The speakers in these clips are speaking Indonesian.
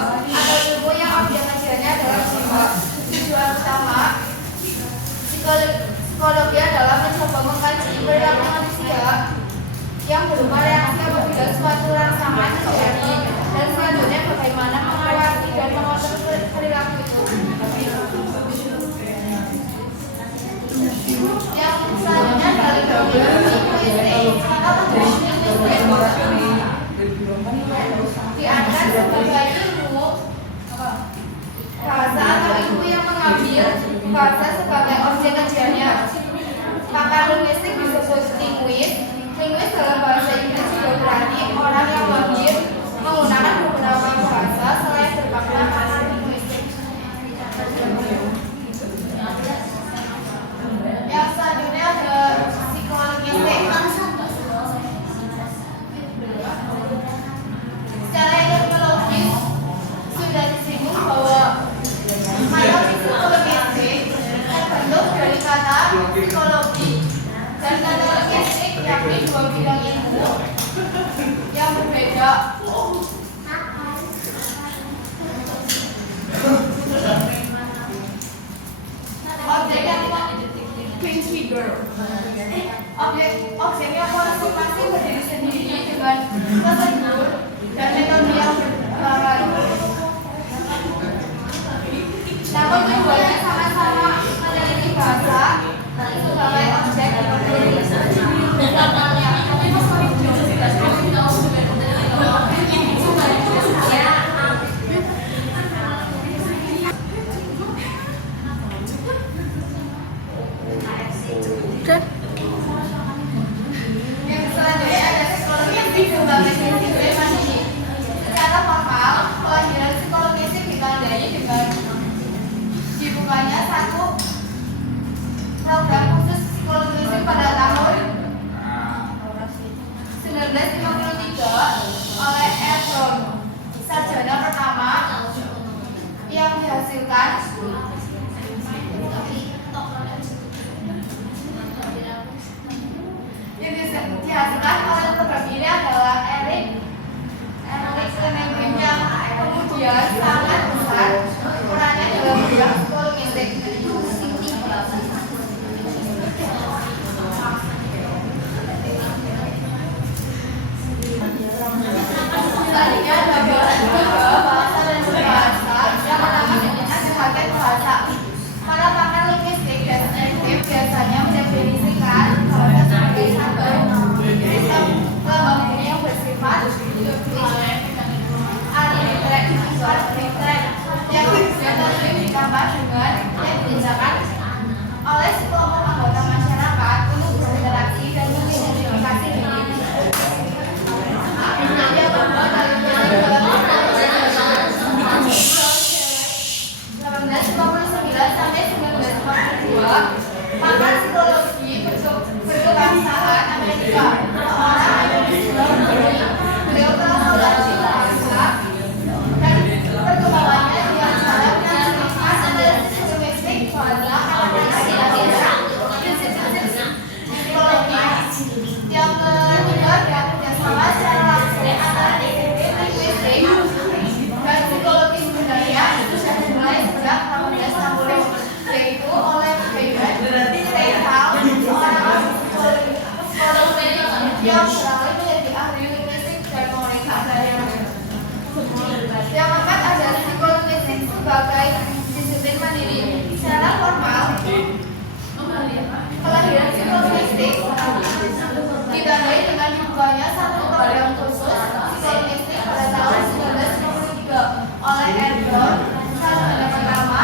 atau ilmu yang objek kajiannya adalah jiwa. Tujuan utama psikologi adalah mencoba mengkaji perilaku manusia yang berupa reaksi apabila suatu rangsangan terjadi, dan selanjutnya bagaimana mengawasi dan mengatur perilaku itu. Yang selanjutnya adalah diangkat sebagai ilmu bahasa atau ilmu yang mengambil bahasa sebagai objek kajiannya. Pakar linguistik disebut linguis. Linguis dalam bahasa Inggris juga berarti orang yang mahir menggunakan beberapa bahasa selain bermakna pakar linguistik. Yang selanjutnya ada psikologistik. Secara etimologis sudah disinggung bahwa kata psikologistik terbentuk dari kata psikologi, dan kata logistik yakni dua bidang ilmu yang berbeda. Objeknya masing-masing berdiri sendiri dengan prosedur dan metode yang berbeda. Namun keduanya sama-sama memiliki bahasa sebagai objek yang selanjutnya ada psikologistik sebagai disiplin mandiri. Secara formal, pelajaran psikologistik ditandai dengan dibukanya satu program khusus psikologistik pada tahun 1953 oleh Efron, sarjana pertama yang dihasilkan oleh program ini adalah Eric Lenengren, yang kemudian sangat besar perannya dalam bidang psikologistik. Selanjutnya ada bahasa dan berbahasa. Yang pertama disebutnya sebagai bahasa. Para pakar linguistik dan etnik biasanya mendefinisikan bahasa sebagai satu sistem lambang bunyi yang bersifat arbitrary yang kemudian ditambah dengan yang dikerjakan oleh sekelompok anggota masyarakat untuk berinteraksi dan mengidentifikasi diri. Yang kedua dari 1859 sampai 1942, pakar psikologi berkebangsaan Amerika, seorang beliau telah mempelajari bahasa dan perkembangannya di antara psikologi linguistik, bahasa, psikologi. Yang ketiga ada kerjasama secara langsung antara linguistik dan psikologi budaya itu sudah dimulai sejak 1860, yaitu oleh Bateman, Steinhaus, seorang psikologi yang beralih menjadi ahli linguistik dan komunikasi. Yang keempat ada psikologistik sebagai disiplin mandiri. Secara formal, kelahiran psikologistik ditandai dengan dibukanya satu program khusus psikologistik pada tahun 1953 oleh Efron, sarjana pertama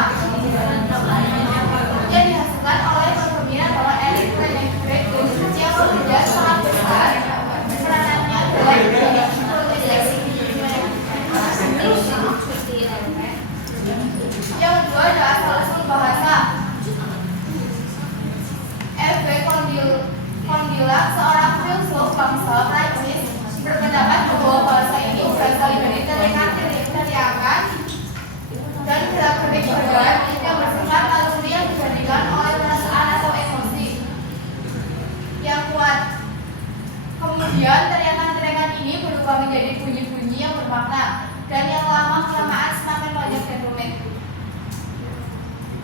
yang dihasilkan oleh pembina bahwa Eric Lenengren yang kemudian sangat besar peranannya dalam bidang psikologistik. Yang kedua ada asal-usul bahasa. F.B. Condillac, seorang filsuf bangsa Prancis, berpendapat bahwa bahasa ini berasal dari teriakan dan gerak-gerik badan yang bersifat naluri yang dijadikan oleh perasaan atau emosi yang kuat. Kemudian teriakan-teriakan ini berubah menjadi bunyi-bunyi yang bermakna. dan yang lama-kelamaan semakin banyak dan rumit.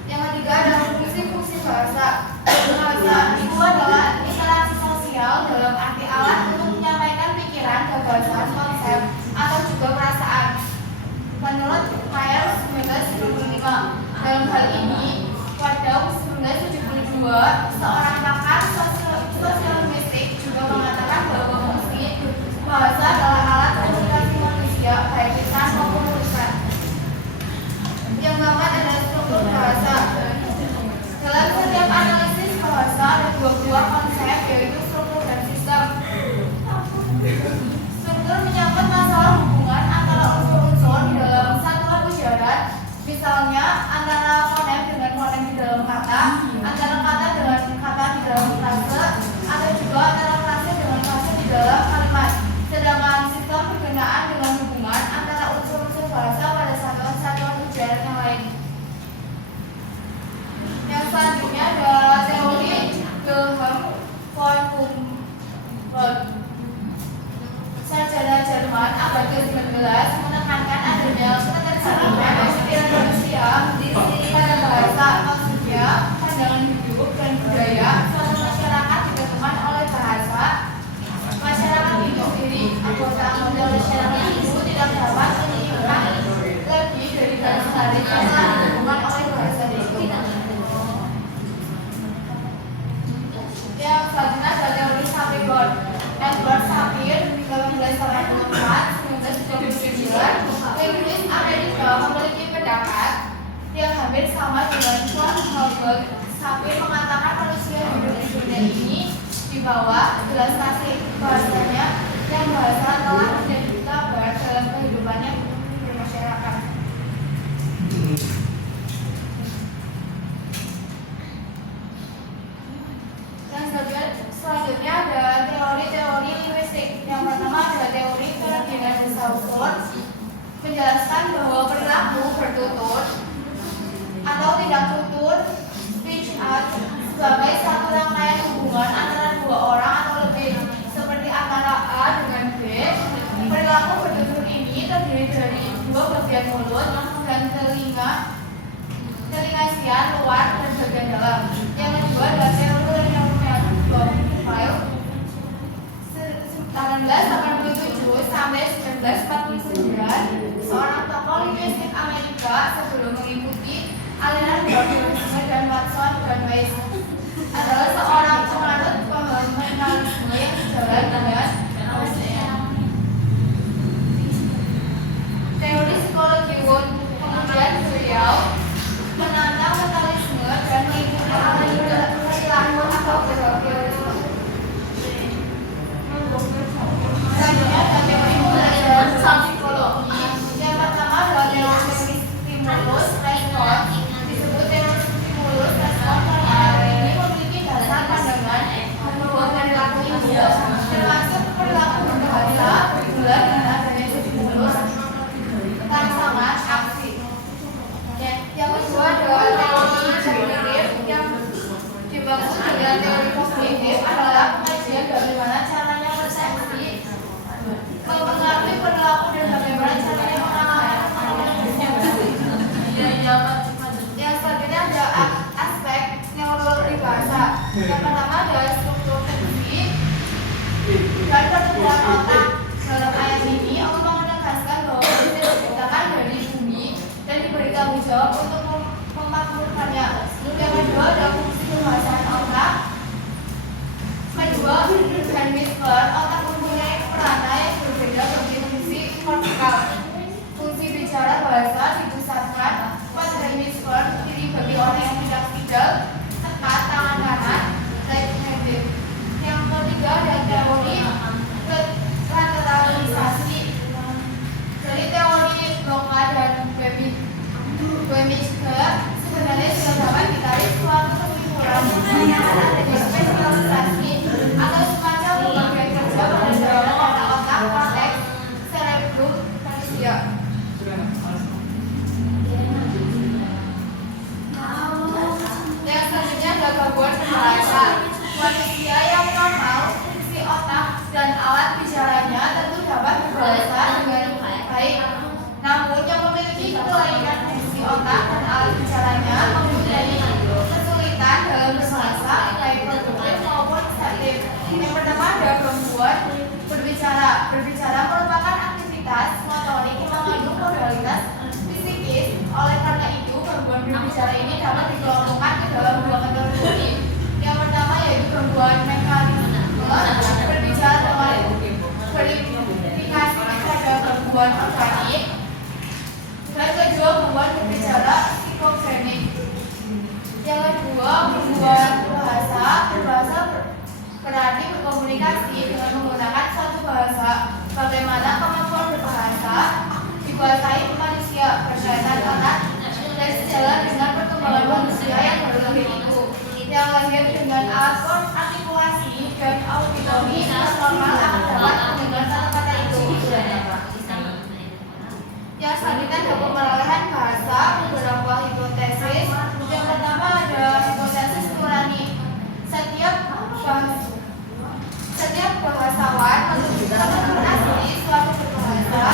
Yang ketiga adalah fungsi-fungsi bahasa. Bahasa itu adalah interaksi sosial dalam arti alat untuk menyampaikan pikiran, gagasan, konsep, atau juga perasaan. Menurut Myers 1995, dalam hal ini pada 1972, seorang pakar sosial-linguistik juga mengatakan bahwa fungsi bahasa adalah alat komunikasi manusia, baik lisan maupun tulisan. Yang keempat adalah struktur bahasa. Dalam setiap analisis bahasa ada dua buah konsep, yaitu struktur dan sistem. Struktur menyangkut masalah hubungan antara unsur-unsur di dalam satuan ujaran, misalnya antara fonem dengan fonem di dalam kata, antara kata dengan kata di dalam frase, atau juga antara frase dengan frase di dalam kalimat. Sedangkan sistem perkenaan dengan hubungan antara unsur-unsur bahasa pada satuan ujaran yang lain. Yang selanjutnya adalah teori Wilhelm von Humboldt, sarjana Jerman abad ke-19, menekankan adanya ketergantungan pikiran manusia pada bahasa, maksudnya pandangan hidup dan budaya suatu masyarakat ditentukan oleh bahasa masyarakat itu sendiri. Anggota masyarakat itu tidak dapat menyimpulkan lebih dari garis garis yang telah ditentukan oleh bahasa itu. Yang selanjutnya adalah teori Sapir-Whorf. Edward Sapir 1884-1939, linguis Amerika, memiliki pendapat yang hampir sama dengan von Humboldt. Sapir mengatakan manusia hidup di dunia ini di bawah belas kasih bahasanya, dan bahasa telah menjadi kabar dalam kehidupannya bermasyarakat. Selanjutnya ada teori-teori linguistik. Yang pertama adalah teori Ferdinand de Saussure, menjelaskan bahwa perilaku bertutur atau tidak tutur, speech art, sebagai satu rangkaian hubungan antara dua orang atau lebih, seperti antara A dengan B. Perilaku bertutur ini terdiri dari dua bagian mulut dan telinga sian luar dan bagian dalam. Yang kedua adalah teori file 1887 sampai 1949, seorang tokoh linguistik Amerika sebelum mengikuti aliran Darwinisme dan Watson dan Weiss adalah seorang penganut fundamentalisme yang sejalan dengan teori psikologi Wundt. Kemudian beliau menantang mentalisme dan mengikuti perilaku atau teori. Selanjutnya ada teori pembelajaran psikologi. Yang pertama adalah teori stimulus respon. Disebut teori stimulus respon karena teori ini memiliki dasar pandangan bahwa perilaku itu termasuk bicara ini dapat dikelompokkan ke dalam dua kategori. Yang pertama yaitu gangguan mekanisme berbicara dengan verifikasi terhadap gangguan organik. Dan kedua, gangguan berbicara psikogenik. Yang kedua, gangguan berbahasa berarti berkomunikasi dengan menggunakan suatu bahasa. Bagaimana kemampuan berbahasa dikuasai manusia berkaitan erat dan sejalan dengan perkembangan manusia yang baru lahir itu, yang lahir dengan alat artikulasi dan auditori yang normal akan dapat mendengar kata-kata itu. Yang selanjutnya ada pemerolehan bahasa, beberapa hipotesis. Yang pertama ada hipotesis nurani. Setiap bahasawan menunjukkan asli suatu berbahasa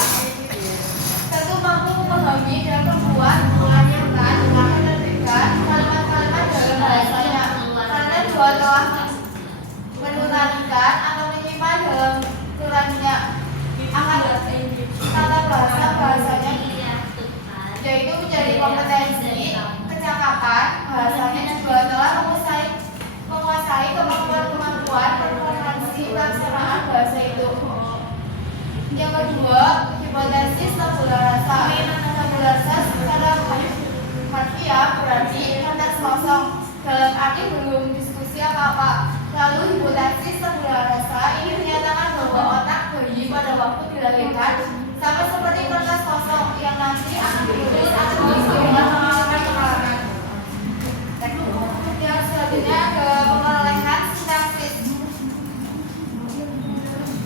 tentu mampu memahami dan membuat, menghasilkan, menerbitkan kalimat-kalimat dalam bahasanya, karena dua telah menuranikan atau menyimpan dalam nuraninya akan tata bahasanya, yaitu menjadi kompetensi kecakapan bahasanya juga telah menguasai kemampuan performansi pelaksanaan bahasa itu. Yang kedua, hipotesis tabula rasa. Tabula rasa secara harfiah berarti kertas kosong, dalam arti belum diskusi apa-apa. Lalu hipotesis tabula rasa ini menyatakan bahwa otak bayi pada waktu dilahirkan sama seperti kertas kosong yang nanti akan ditulis atau diisi dengan pengalaman. Yang selanjutnya ada pemerolehan sintaksis.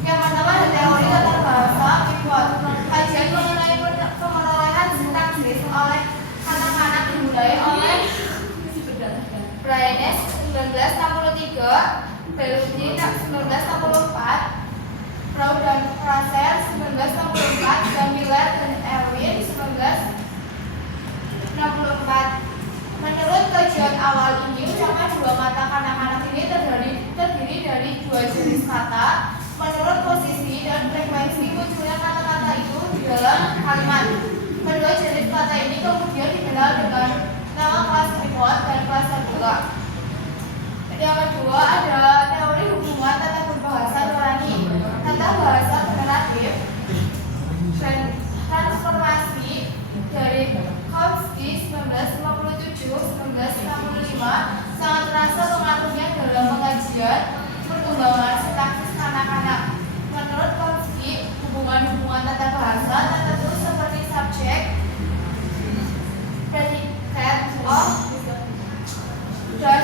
Yang pertama ada teori tata bahasa Pivot. Kajian mengenai pemerolehan sintaksis oleh anak-anak dimulai oleh Braines 1963, Bellucci 1964, Proud dan Fraser 1964, dan Miller dan Erwin 1964. Menurut kajian awal ini, ucapan dua kata kanak-kanak ini terdiri dari dua jenis kata menurut posisi dan frekuensi munculnya kata-kata itu di dalam kalimat. Kedua jenis kata ini kemudian dikenal dengan nama kelas Pivot dan kelas terbuka. Yang kedua ada teori hubungan tata berbahasa nurani, tata bahasa generatif, dan transformasi dari Chomsky 1957-1965 sangat terasa pengaruhnya dalam pengajian perkembangan sintaksis anak-anak. Menurut Chomsky, hubungan tata bahasa tertentu seperti subjek, predicate of, dan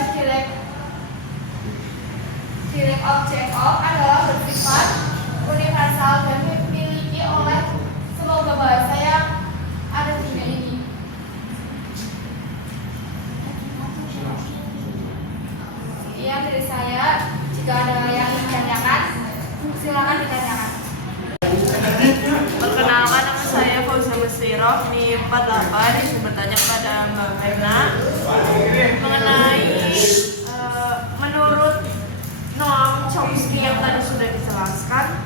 direct object of adalah bersifat universal dan dimiliki oleh semua bahasa yang ada di dunia ini. Sekian dari saya. Jika ada yang ingin ditanyakan, silakan ditanyakan. Perkenalkan, nama saya Fauzia Musirov, NIM 48. Saya bertanya kepada Mbak Verna mengenai menurut Noam Chomsky yang tadi sudah dijelaskan,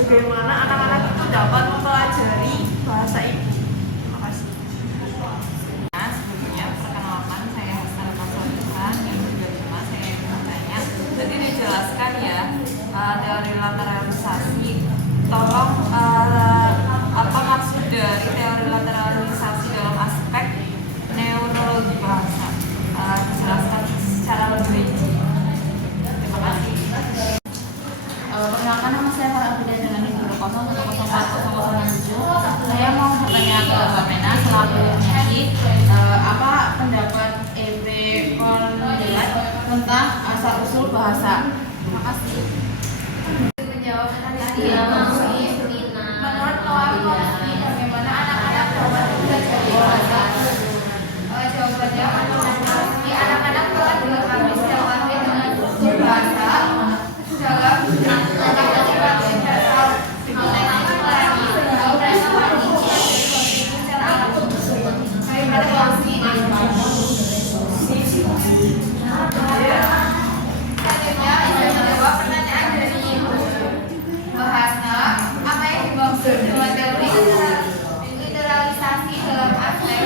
bagaimana anak-anak itu dapat mempelajari bahasa ibu. Terima kasih. Sebelumnya perkenalkan, saya Hasan Kasalihan yang juga cuma saya yang bertanya. Tadi dijelaskan ya teori lateralisasi. Tolong apa maksud dari teori lateralisasi dalam aspek neurologi bahasa? Dijelaskan secara lebih rinci. Terima kasih. Perkenalkan, nama saya Farah Abida dengan NIM 1040007. Saya mau bertanya ke Mbak Mena selaku penyanyi, apa pendapat EB Kornilai tentang asal-usul bahasa? Terima kasih. Menjawab pertanyaan ini, menurut Noam Chomsky, bagaimana anak-anak dapat belajar bahasa? Jawabannya, menurut Chomsky, anak-anak telah dilengkapi sejak lahir dengan struktur bahasa dalam komunikasi dasar hipotesis nurani, sehingga mereka mampu mempelajari konsep secara alami. Daripada Chomsky, selanjutnya izin menjawab pertanyaan dari bahasa apa yang dimaksud dengan teori literalisasi dalam aspek